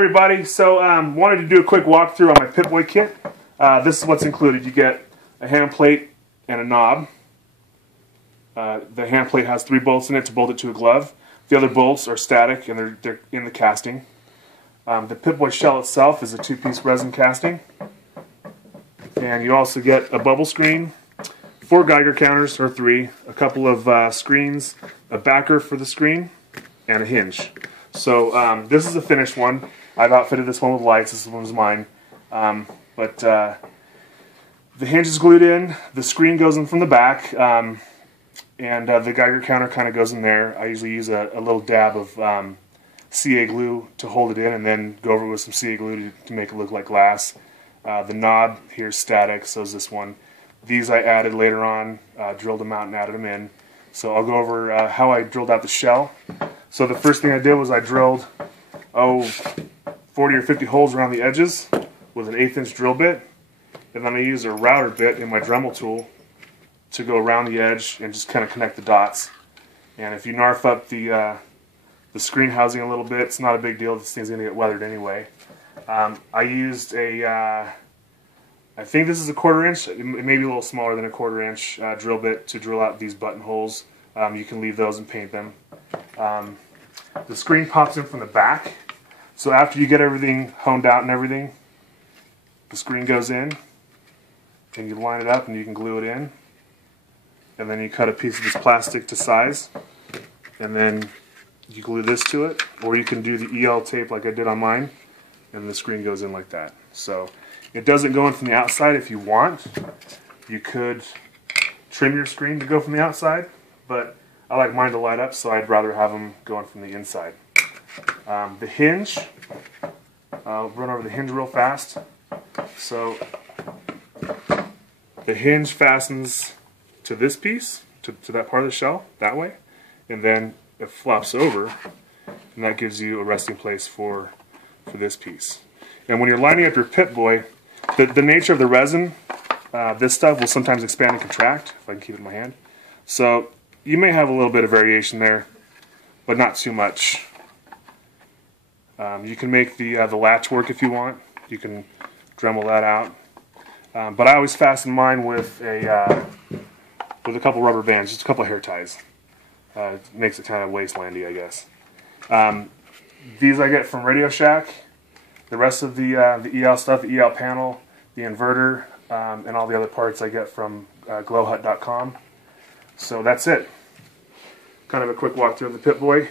Everybody, so wanted to do a quick walkthrough on my Pipboy kit. This is what's included. You get a hand plate and a knob. The hand plate has 3 bolts in it to bolt it to a glove. The other bolts are static and they're in the casting. The Pipboy shell itself is a 2-piece resin casting. And you also get a bubble screen, 4 Geiger counters, or 3, a couple of screens, a backer for the screen, and a hinge. So this is a finished one. I've outfitted this one with lights. This one's mine. But the hinge is glued in. The screen goes in from the back. And the Geiger counter kind of goes in there. I usually use a little dab of CA glue to hold it in and then go over with some CA glue to make it look like glass. The knob here is static, so is this one. These I added later on, drilled them out and added them in. So I'll go over how I drilled out the shell. So the first thing I did was I drilled 40 or 50 holes around the edges with an 1/8" drill bit, and then I used a router bit in my Dremel tool to go around the edge and just kind of connect the dots. And if you narf up the screen housing a little bit, it's not a big deal. This thing's going to get weathered anyway. I used I think this is a 1/4 inch, it may be a little smaller than a 1/4 inch drill bit to drill out these buttonholes. You can leave those and paint them. The screen pops in from the back, so after you get everything honed out and everything, the screen goes in, and you line it up and you can glue it in, and then you cut a piece of this plastic to size, and then you glue this to it, or you can do the EL tape like I did on mine, and the screen goes in like that. So it doesn't go in from the outside. If you want, you could trim your screen to go from the outside, but I like mine to light up, so I'd rather have them going from the inside. The hinge, I'll run over the hinge real fast. So the hinge fastens to this piece, to that part of the shell, that way, and then it flops over, and that gives you a resting place for this piece. And when you're lining up your Pipboy, the nature of the resin, this stuff will sometimes expand and contract, if I can keep it in my hand. So you may have a little bit of variation there, but not too much. You can make the latch work if you want. You can Dremel that out. But I always fasten mine with a couple rubber bands, just a couple hair ties. It makes it kind of wastelandy, I guess. These I get from Radio Shack. The rest of the EL stuff, the EL panel, the inverter, and all the other parts I get from glowhut.com. So that's it. Kind of a quick walkthrough of the Pipboy.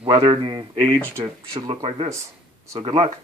Weathered and aged, it should look like this. So good luck.